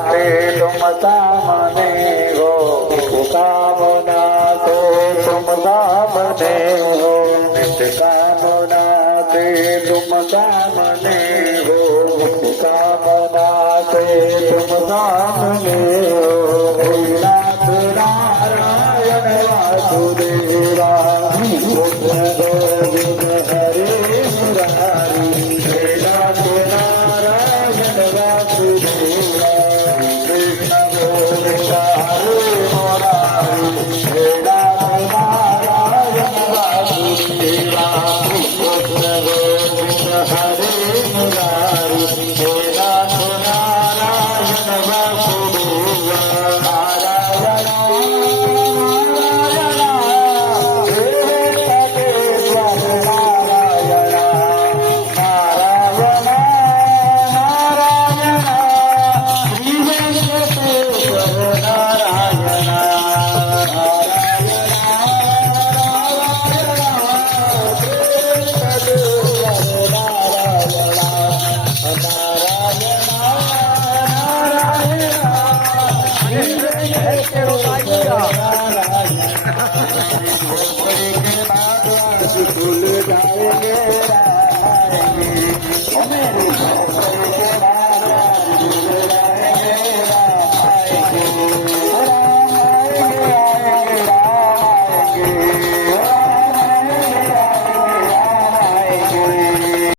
से तुम सामने हो, कामना से तुम सामने हो, नित्य कामना से तुम सामने हो, कामना से तुम सामने हो। नाथ नारायण वासुदेवा कृष्ण गोविंद हरे मुरारी, नाथ नारायण वासुदेवा कृष्ण गोविंद हरे मुरारी, नाथ नारायण वासुदेवा कृष्ण गोविंद हरे मुरारी, नाथ नारायण वासुदेवा।